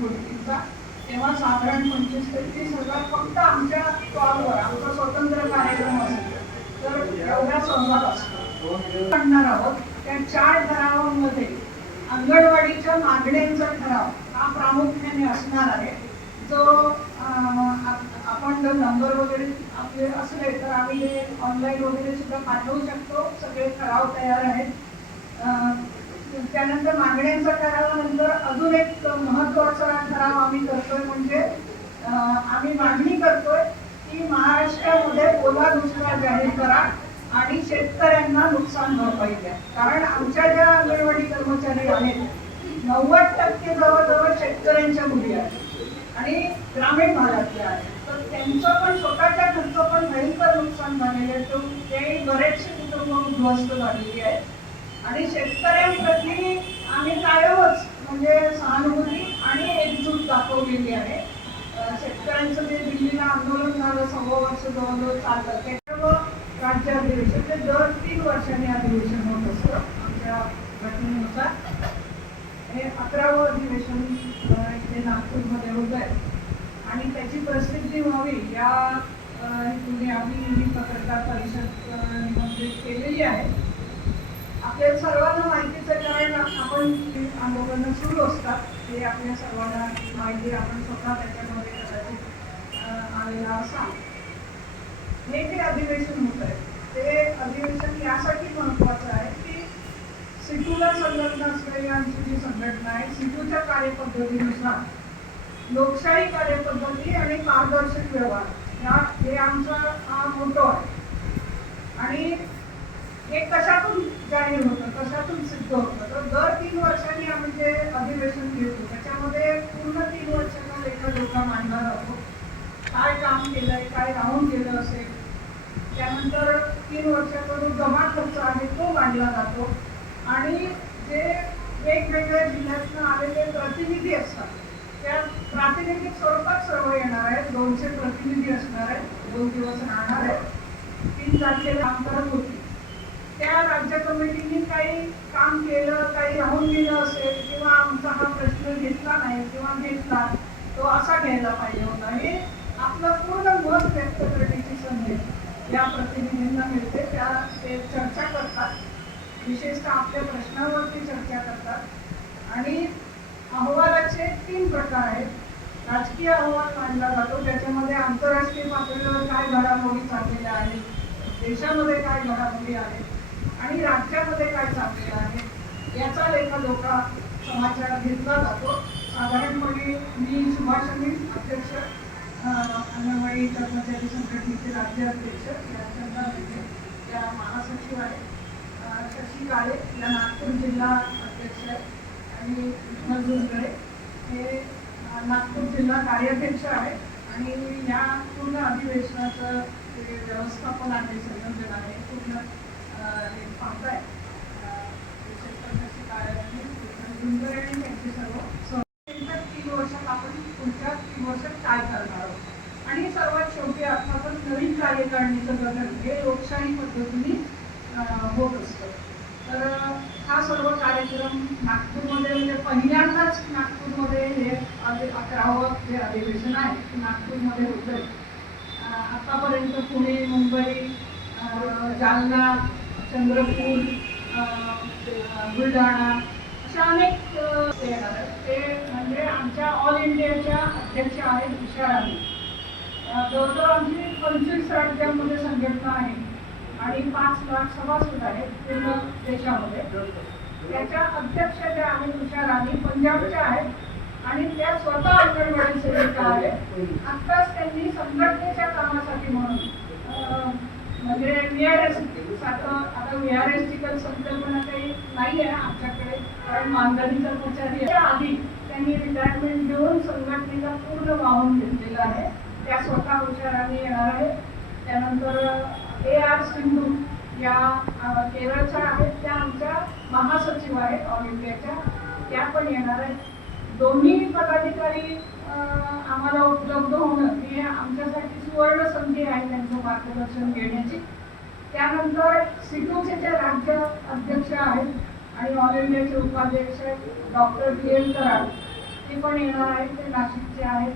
मूर्तीचा तेव्हा साधारण पंचवीस ते तीस हजार फक्त आमच्या स्टॉलवर आमचा स्वतंत्र कार्यक्रम असतो तर एवढ्या सहभाग असतो. म्हणणार आहोत त्या चार ठरावांमध्ये अंगणवाडीच्या मागण्यांचा ठराव हा प्रामुख्याने असणार आहे. जो आपण जर नंबर वगैरे आपले असले तर आम्ही ऑनलाईन वगैरे सुद्धा पाठवू शकतो. सगळे ठराव तयार आहेत. अं, त्यानंतर मागण्यांचा ठरावानंतर अजून एक महत्त्वाचा ठराव आम्ही करतोय म्हणजे आम्ही मागणी करतोय की महाराष्ट्रामध्ये ओला दुष्काळ जाहीर करा आणि शेतकऱ्यांना नुकसान भरपाई द्या. कारण आमच्या ज्या अंगणवाडी कर्मचारी आहेत नव्वद टक्के जवळजवळ शेतकऱ्यांच्या मुली आहेत आणि ग्रामीण भागातल्या आहेत. तर त्यांचं पण स्वतःच्या खर्च पण भयंकर नुकसान झालेलं आहे. तो ते बरेचसे कुटुंब उद्ध्वस्त झालेली आहेत. आणि शेतकऱ्यांप्रती आम्ही कायमच म्हणजे सहानुभूती आणि एकजूट दाखवलेली आहे. शेतकऱ्यांचं जे दिल्लीला आंदोलन झालं सव्वा वर्ष जवळजवळ चाललं ते सर्व राज्य अधिवेशन ते दर तीन वर्षांनी अधिवेशन होत असतं आमच्या घटनेनुसार. हे अकरावं अधिवेशन इथे नागपूरमध्ये होत आहे. आणि त्याची प्रसिद्धी व्हावी या हेतूने आम्ही ही पत्रकार परिषद निमंत्रित केलेली आहे. आपल्या सर्वांना माहितीचं कारण आपण आंदोलनं सुरू असतात हे आपल्या सर्वांना माहिती आपण स्वतः त्याच्यामध्ये कदाचित आलेला असाल. हे जे अधिवेशन होत आहे ते अधिवेशन यासाठी महत्वाचं आहे की सिटूला संलग्न असलेली आमची जी संघटना आहे सिटूच्या कार्यपद्धतीनुसार लोकशाही कार्यपद्धती आणि पारदर्शक व्यवहार या हे आमचा हा मोठो आहे. आणि कशातून जाहीर होतं? कशातून सिद्ध होतं? तर दर तीन वर्षांनी आम्ही जे अधिवेशन घेतो त्याच्यामध्ये पूर्ण तीन वर्षांना लेखा मांडला जातो. काय काम केलंय काय राहून गेलं असेल? त्यानंतर तीन वर्षाचा जो जमा खर्च आहे तो मांडला जातो. आणि जे वेगवेगळ्या जिल्ह्यातून आलेले प्रतिनिधी असतात त्या प्रातिनिधिक स्वरूपात सर्व येणार आहेत. दोनशे प्रतिनिधी असणार आहेत. दोन दिवस राहणार आहेत. तीन तारखेला काम करत होती. त्या राज्य कमिटीने काही काम केलं काही राहून गेलं असेल किंवा आमचा हा प्रश्न घेतला नाही किंवा घेतला तो असा घ्यायला पाहिजे होता. हे आपलं पूर्ण मत व्यक्त करण्याची संधी या प्रतिनिधींना मिळते. त्या ते चर्चा करतात. विशेषतः आपल्या प्रश्नावरती चर्चा करतात. आणि अहवालाचे तीन प्रकार आहेत. राजकीय अहवाल मांडला जातो. त्याच्यामध्ये आंतरराष्ट्रीय पातळीवर काय घडामोडी चाललेल्या आहेत? देशामध्ये काय घडामोडी आहेत? आणि राज्यामध्ये काय चाललेलं आहे याचा लेखाजोखा समाचार घेतला जातो. साधारणपणे म्हणजे मी सुभाषनी अध्यक्ष अंगणवाडी कर्मचारी संघटनेचे राज्य अध्यक्ष या या महासचिव आहे शशी काळे या नागपूर जिल्हा अध्यक्ष आहे आणि विठ्ठल झुंजळे हे नागपूर जिल्हा कार्याध्यक्ष आहेत. आणि या पूर्ण अधिवेशनाचं व्यवस्थापन आहे संयोजन आहे पूर्ण आणि तीन वर्षात पुढच्या काय करणार आणि सर्वात शेवटी अर्थातच नवीन कार्यकारिणीचं गठन हे लोकशाही पद्धतीने होत असतं. तर हा सर्व कार्यक्रम नागपूरमध्ये म्हणजे पहिल्यांदाच नागपूरमध्ये हे अधि- अकरावं जे अधिवेशन आहे ते नागपूरमध्ये होतंय अं, आतापर्यंत पुणे मुंबई अं, जालना चंद्रपूर बुलढाणा अशा अनेक ते येणार आहेत. ते म्हणजे आमच्या ऑल इंडियाच्या अध्यक्ष आहेत विशाळाने जवळजवळ आमची पंचवीस राज्यांमध्ये संघटना आहे आणि पाच लाख सभासद आहेत पूर्ण देशामध्ये त्याच्या अध्यक्ष ज्या आहेत आणि पंजाबच्या आहेत आणि त्या स्वतः अंगणवाडी सेविका आहेत आत्ताच त्यांनी संघटनेच्या कामासाठी म्हणून अं, म्हणजे व्ही आर आर एस ची काही संकल्पना काही नाही आहे आमच्याकडे. कारण मानधनीचा कर्मचारी आधी त्यांनी रिटायरमेंट घेऊन संघटनेला पूर्ण वाहून घेतलेलं आहे. त्या स्वतः हुशाराने येणार आहेत त्यानंतर ए आर सिंधू या केरळच्या आहेत त्या आमच्या महासचिव आहेत ऑल इंडियाच्या त्या पण येणार आहेत. दोन्ही पदाधिकारी आम्हाला उपलब्ध होणं ही आमच्यासाठी सुवर्ण संधी आहे त्यांचं मार्गदर्शन घेण्याची. त्यानंतर सिटूचे जे राज्य अध्यक्ष आहेत आणि ऑल इंडियाचे उपाध्यक्ष डॉक्टर बी एल कराड. ते पण येणार आहेत ते नाशिकचे आहेत.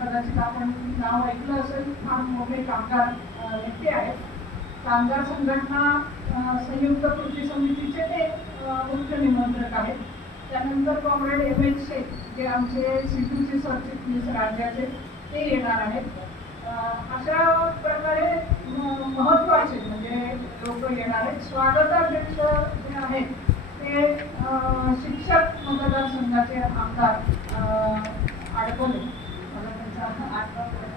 कदाचित आपण नाव ऐकलं असेल फार मोठे कामगार नेते आहेत. कामगार संघटना संयुक्त कृती समितीचे ते मुख्य निमंत्रक आहेत. त्यानंतर कॉम्रेड एम एच शेख जे आमचे सिटूचे सरचिटणीस राज्याचे ते येणार आहेत. अशा प्रकारे महत्त्वाचे महत्त्वाचे म्हणजे लोक येणारे स्वागताध्यक्ष जे आहेत ते शिक्षक मतदारसंघाचे आमदार अडकवले मला त्यांचा आठवण